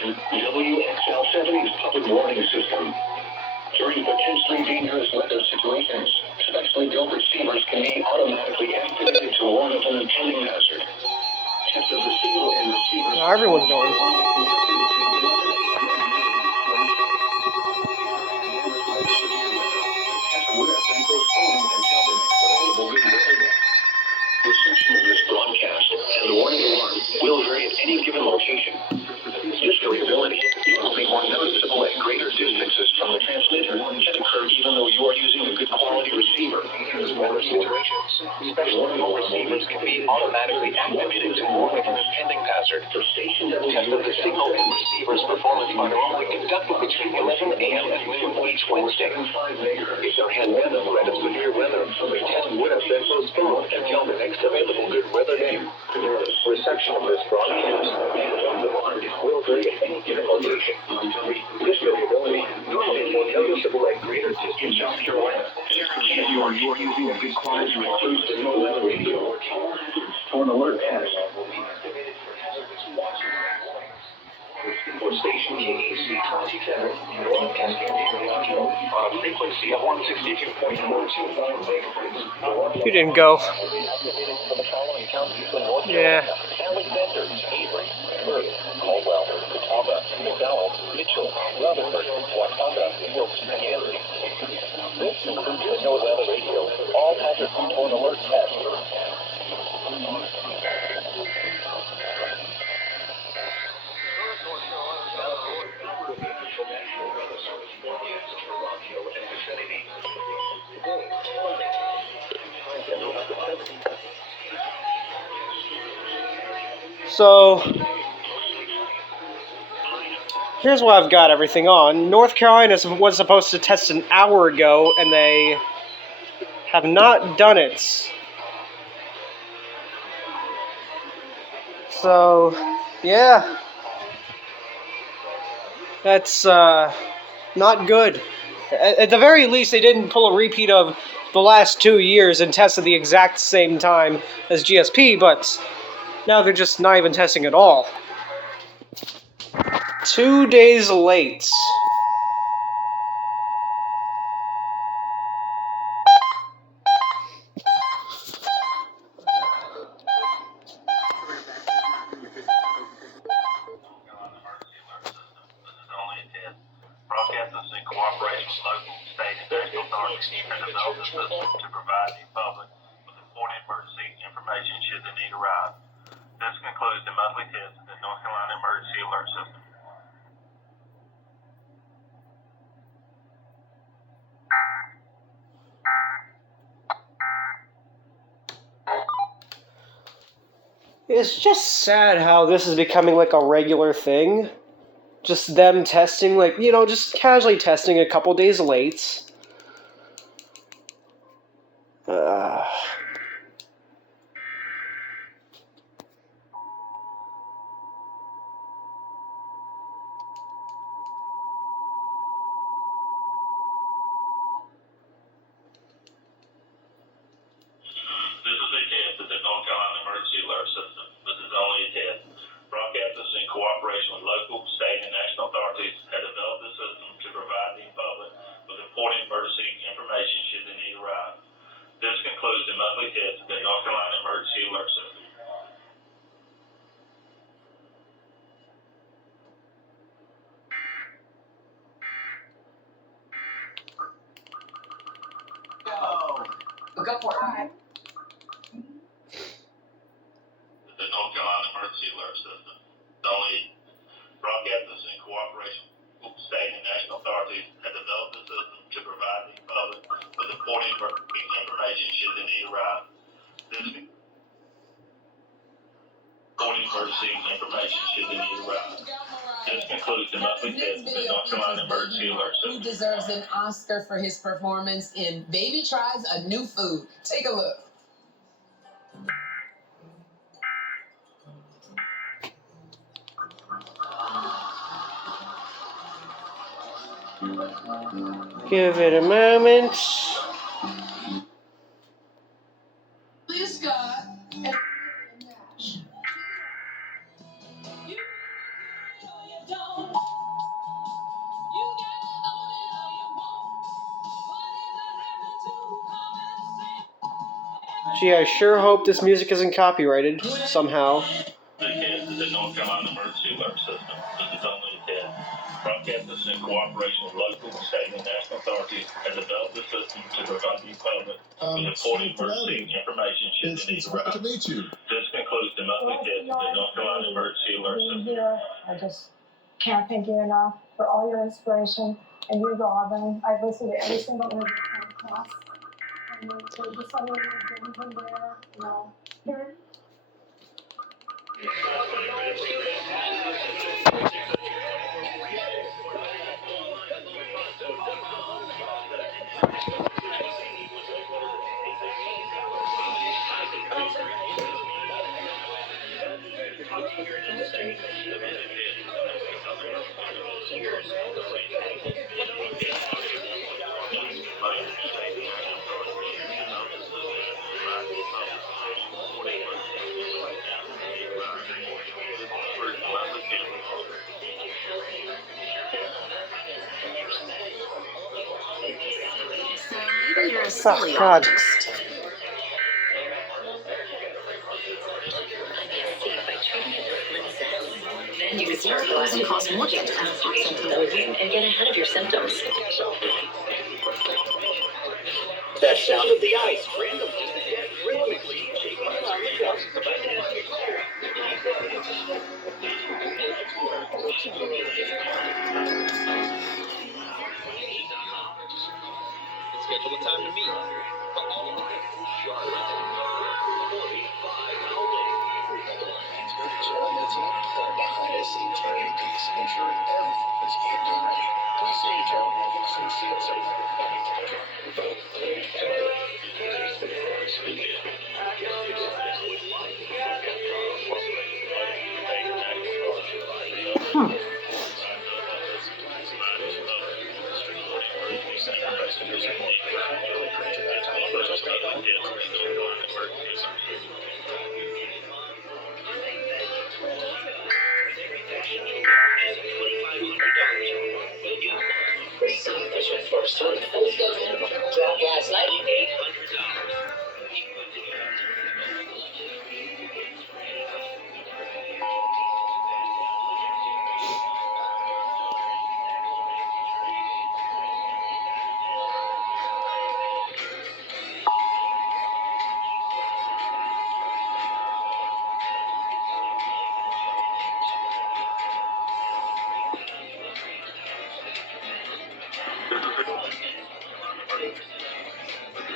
station, WXL70's public warning system. During potentially dangerous weather situations, specially built receivers can be automatically activated to warn of an impending hazard. Test of the signal and receivers. Now everyone's going. Reception of this broadcast and the warning alarm will vary at any given location. This variability will be more noticeable at greater distances from the transmitter and occur even though you are using a good quality receiver. In weather situations, special receivers can be automatically activated to warn of an impending hazard. For station test of the signal and receivers performance are normally conducted between 11 a.m. and noon each Wednesday. If there had been a threat of severe weather, the test would have been postponed until the next available good weather day. Reception of this broadcast and the alarm will vary at any given location. This variability normally more noticeable at greater distance. In South Carolina, you are using a good quality weather radio for an alert test. For station EAS 27, broadcasting on a frequency of 162.425 megahertz. You didn't go. Yeah. Alexander, Avery, Murray, Caldwell, Catawba, McDowell, Mitchell, Rutherford, Wakanda, Wilkes, and Henry. This includes the NOAA weather radio. All hazard control and alert test. So, here's what I've got everything on. North Carolina was supposed to test an hour ago, and they have not done it. So, yeah. That's not good. At the very least, they didn't pull a repeat of the last 2 years and test at the exact same time as GSP, but now they're just not even testing at all. 2 days late. Broadcast in cooperation with local, state, and national authorities and develop the system to provide the public with important emergency information should the need arise. This concludes the monthly test of the North Carolina Emergency Alert System. It's just sad how this is becoming like a regular thing. Just them testing, like, you know, just casually testing a couple days late. This is a test of the North Carolina Emergency Alert System. This is only a test. Broadcasters in cooperation with local, state, and national authorities have developed the system to provide the public with important emergency information should the need arise. This concludes the monthly test of the North Carolina Emergency Alert System. Go for it. The North Carolina Emergency Alert System. Only broadcasters in cooperation with state and national authorities have developed the system to provide the public with important emergency information should the need arise. This important emergency information should the need arise. This concludes the monthly test of the North Carolina Emergency Alert System. Who deserves an Oscar for his performance in Baby Tries a New Food? Take a look. Give it a moment. Please, God. Gee, I sure hope this music isn't copyrighted somehow. The test is the North Carolina Emergency Alert System. This is only a test. Broadcasters in cooperation with local, state, and national authorities have developed the system to provide the public with important emergency information should the need arise. To meet you. This concludes the monthly test of the North Carolina Emergency Alert System. Here, I just can't thank you enough for all your inspiration and you, Robin. I've listened to every single one of your podcasts. And to the something you're doing from there, you know, here. You're a silly God. Then you can start realizing costs more to ask for symptom review and get ahead of your symptoms. That sound of the ice randomly yet rhythmically shaking around the coast. Schedule a time to meet. Behind the scenes RMTs, ensuring everything is handled right. Please see each other and some seats up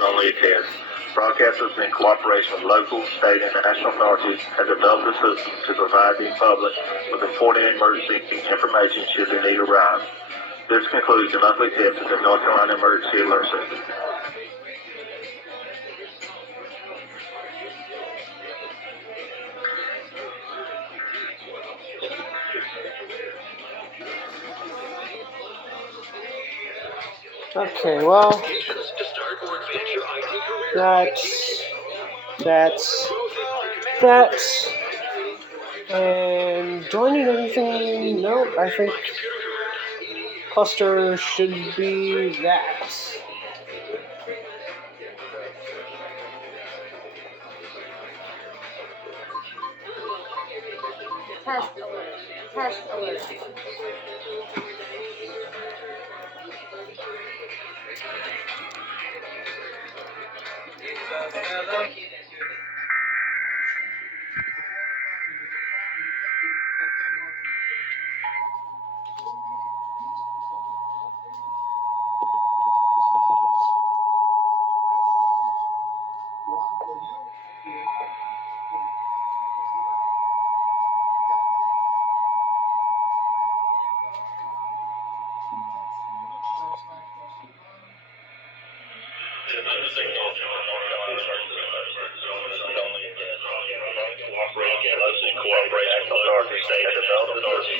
Only a test. Broadcasters in cooperation with local, state, and national authorities have developed a system to provide the public with important emergency information should the need arise. This concludes the monthly test of the North Carolina Emergency Alert System. Okay, well, that's, and do I need anything? No, I think cluster should be that. Test alert. Test alert.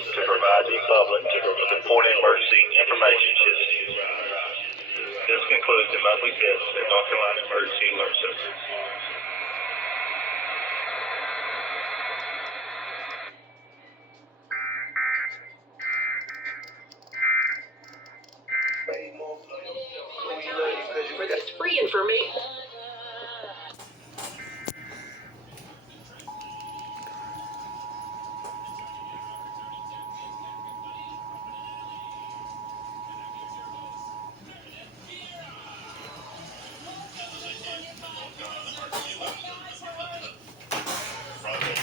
To provide the public with important emergency information should the need arise. This concludes the monthly test of the North Carolina Emergency Alert System. That's free information.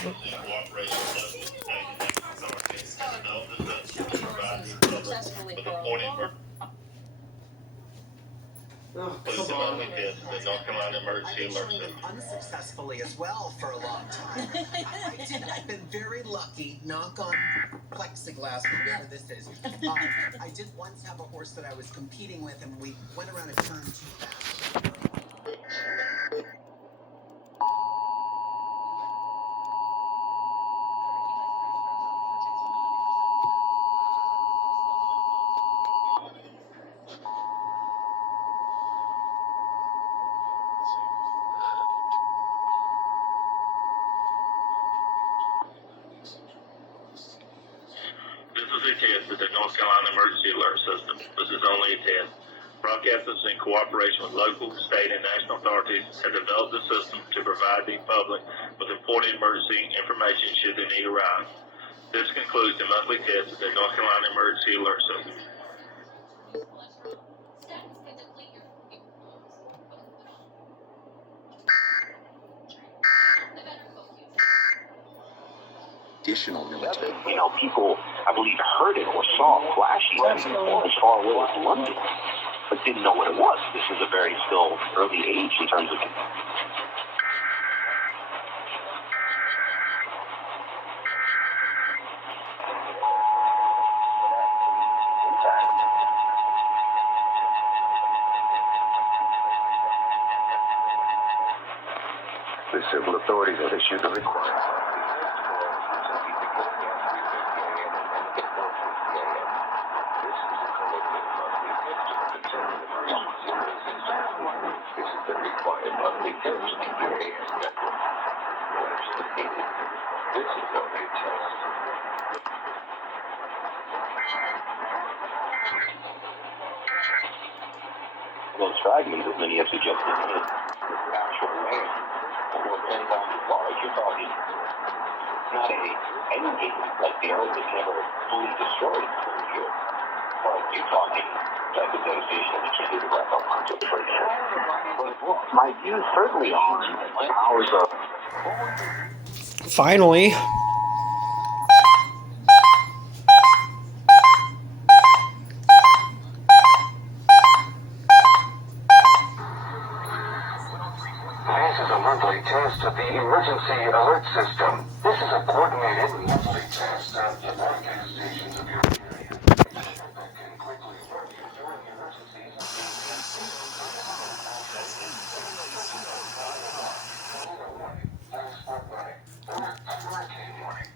in cooperation with local, state, and national authorities, has developed a system to provide the public with important Please only test the North Carolina Emergency Alert System. Unsuccessfully as well for a long time. I've been very lucky, knock on plexiglass, whatever this is. I did once have a horse that I was competing with, and we went around a turn too fast. This is a test of the North Carolina Emergency Alert System. This is only a test. Broadcasters in cooperation with local, state, and national authorities have developed a system to provide the public with important emergency information should the need arise. This concludes the monthly test of the North Carolina Emergency Alert System. Additional military. People, I believe, heard it or saw flashing as far away as London, but didn't know what it was. This is a very still early age in terms of. The civil authorities have issued the requirement. Those fragments, as many have suggested, is actual land or 10 times as large. You're talking not a endgame like the Earth is never fully destroyed here, but you're talking like the devastation that we can't even wrap our minds up right now. But my view certainly on powers of. Finally. This is a monthly test of the emergency alert system. This is a coordinated monthly test of the broadcast stations of your area that can quickly work during emergencies.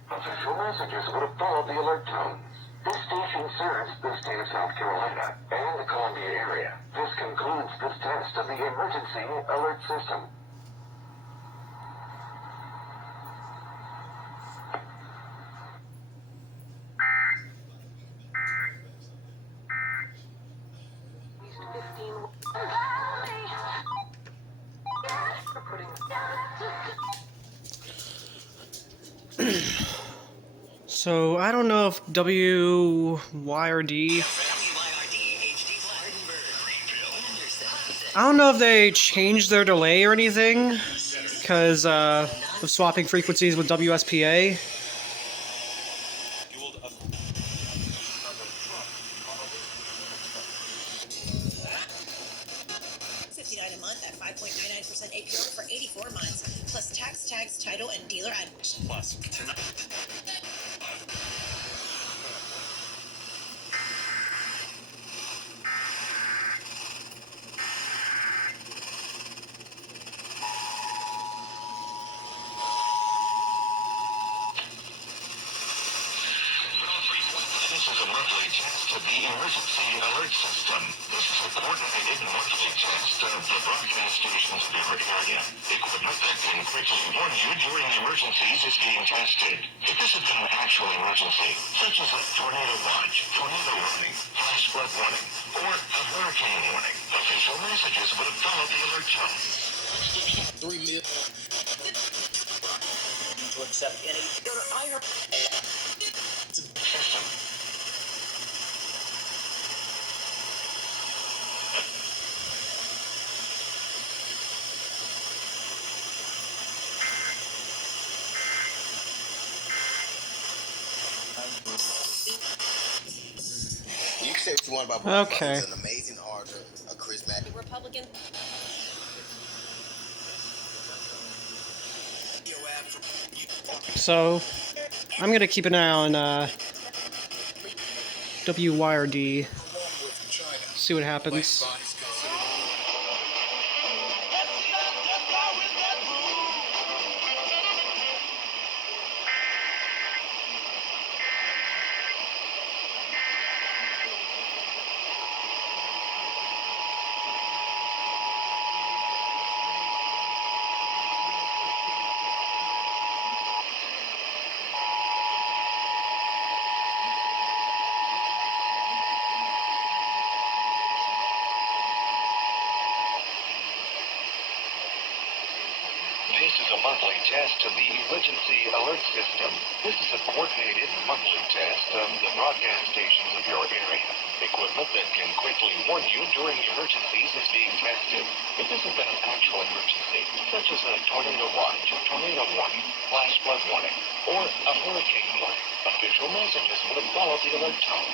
Official messages would have followed the alert tones. This station serves the state of South Carolina and the Columbia area. This concludes this test of the emergency alert system. So, I don't know if WYRD... I don't know if they changed their delay or anything, because of swapping frequencies with WSPA. $59 a month at 5.99% APR for 84 months, plus tax, tags, title, and dealer ad. Plus, tonight. This is a monthly test of the emergency alert system. This is a coordinated monthly test of the broadcast stations of your area. Equipment that can quickly warn you during emergencies is being tested. If this had been an actual emergency, such as a tornado watch, tornado warning, flash flood warning, or a hurricane warning, official messages would have followed the alert tone. 3 million. To accept any. Go to IR. System. tell you what you want about Barack. Okay. He's an amazing orator, a charismatic Republican. So, I'm gonna keep an eye on WYRD. See what happens. This is a monthly test of the emergency alert system. This is a coordinated monthly test of the broadcast stations of your area. Equipment that can quickly warn you during emergencies is being tested. If this had been an actual emergency, such as a tornado watch, tornado warning, flash flood warning, or a hurricane warning, official messages would have followed the alert tone.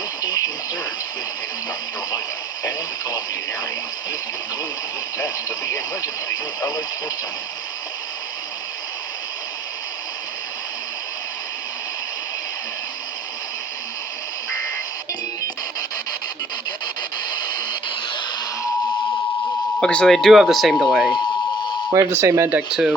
This station serves the state of South Carolina and the Columbia area. This concludes this test of the emergency alert system. Okay, so they do have the same delay. We have the same end deck too.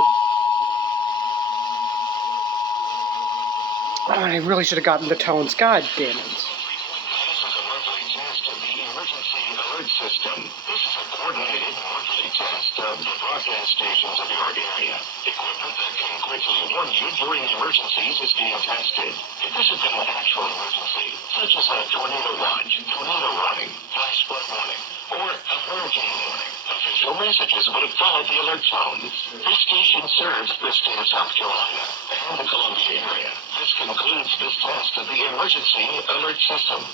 Oh, I really should have gotten the tones. God damn it. This is a monthly test of the emergency alert system. This is a coordinated monthly test of the broadcast stations of your area. Equipment that can quickly warn you during emergencies is being tested. If this had been an actual emergency, such as a tornado watch, tornado warning, flash flood warning, or a hurricane warning, official messages would have followed the alert tones. This station serves the state of South Carolina and the Columbia area. This concludes this test of the emergency alert system.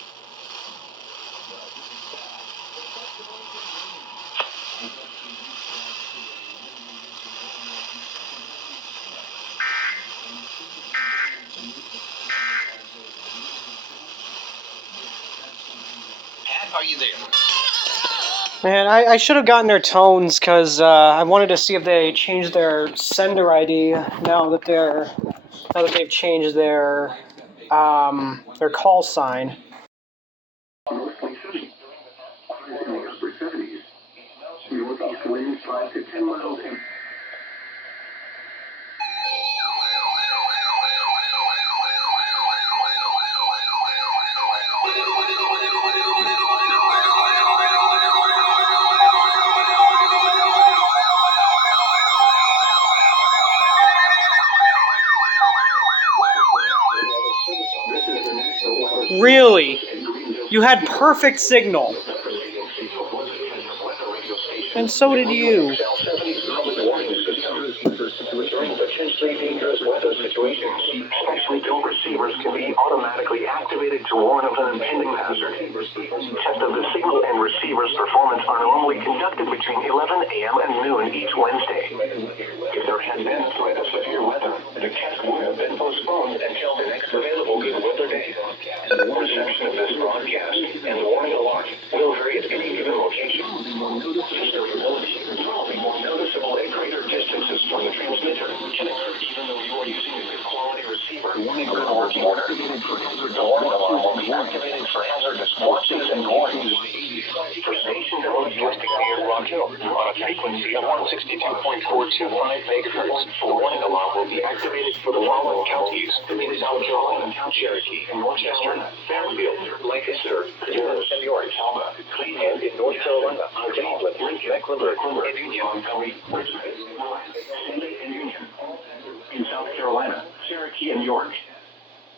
Pat, are you there? Man, I should have gotten their tones because I wanted to see if they changed their sender ID now that they've changed their call sign. Mostly sunny. Highs in the upper 70s. Northeast winds 5 to 10 miles an hour. Really? You had perfect signal. And so did you. Potentially dangerous weather situations. Specially built receivers can be automatically activated to warn of an impending hazard. Tests of the signal and receiver's performance are normally conducted between 11 a.m. and noon each Wednesday. If there had been a threat of severe weather, the test would have been postponed until the next available good weather day. The reception of this broadcast and the warning alarm will vary at any given location. This variability will be more noticeable at greater distances from the transmitter. Can occur even though you are using a good quality receiver. Warning good working order. The warning alarm will be activated for hazardous forces and warnings. For station code listed near Rock Hill on a frequency of 162.425 megahertz. The warning alarm will be activated for the following counties in South Carolina: Cherokee, Worcester, Fairfield, Lancaster, Durham, and York, Alma, Cleveland in North Carolina, Cleveland, Lincoln, Mecklenburg, and Union, Montgomery, Richmond, Cindy, and Union. In South Carolina, Cherokee, and York.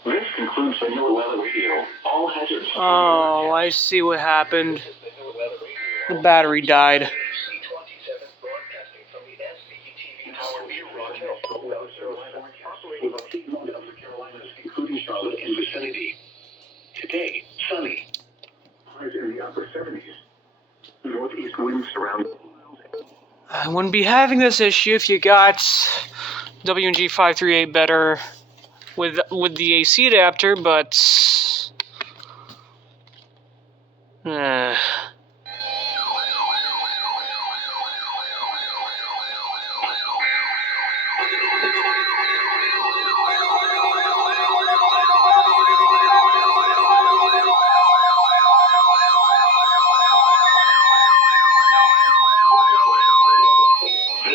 This concludes the NWR weather radio. All hazards. Oh, I see what happened. The battery died. Including Charlotte and vicinity. Today, sunny. Highs in the upper 70s. Northeast winds around. I wouldn't be having this issue if you got WNG 538 better with the AC adapter, but This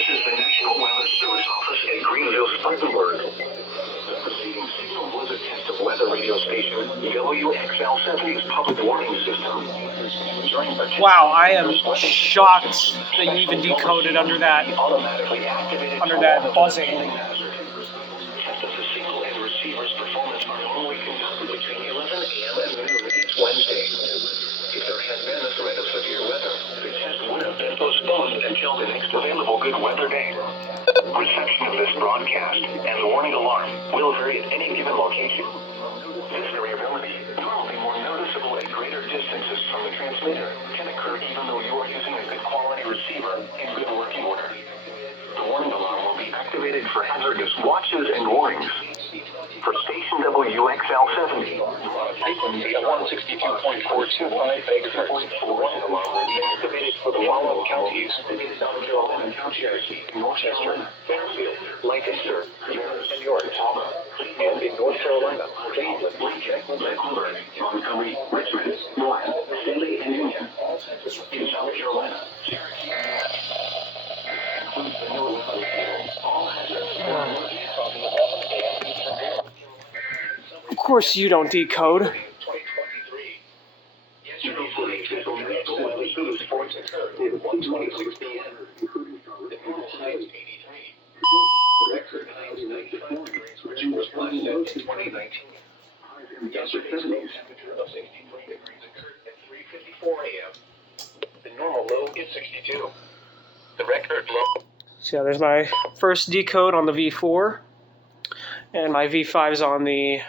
is the National Weather Service Office in Greenville, Spartanburg. The preceding signal was a test of weather radio station WXL70's public warning system. Wow, I am shocked that you even decoded under that buzzing. Test of the signal and receiver's performance are normally conducted between 11 a.m. and noon each Wednesday. If there had been a threat of severe weather, the test would have been postponed until the next available good weather day. Reception of this broadcast and the warning alarm will vary at any given location. This variability, normally more noticeable at greater distances from the transmitter, can occur even though you are using a good quality receiver in good working order. The warning alarm will be activated for hazardous watches and warnings. For station WXL70, frequency of 162.425 MHz. The warning alarm will be activated for the following counties: South Carolina, Cherokee, North Carolina, Fairfield, Lancaster, and York, and in North Carolina, Cleveland, Mecklenburg, Montgomery, Richmond, Warren, Stanley, and Union. In South Carolina, Cherokee. All hazards. Of course you don't decode. 2023. Yesterday, official National Weather Service reports occurred at 1:26 p.m. The normal high is 83. The record high is 95 degrees, which was last set in 2019. Yesterday's low temperature of 63 degrees occurred at 3:54 a.m. The normal low is 62. The record low. So yeah, there's my first decode on the V4, and my V5 is on the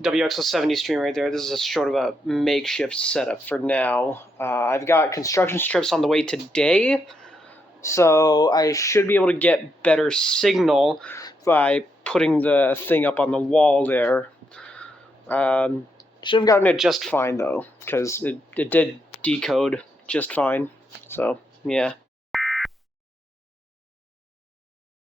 WXL70 stream right there. This is a sort of a makeshift setup for now. I've got construction strips on the way today, so I should be able to get better signal by putting the thing up on the wall there. Should have gotten it just fine though, because it did decode just fine. So yeah.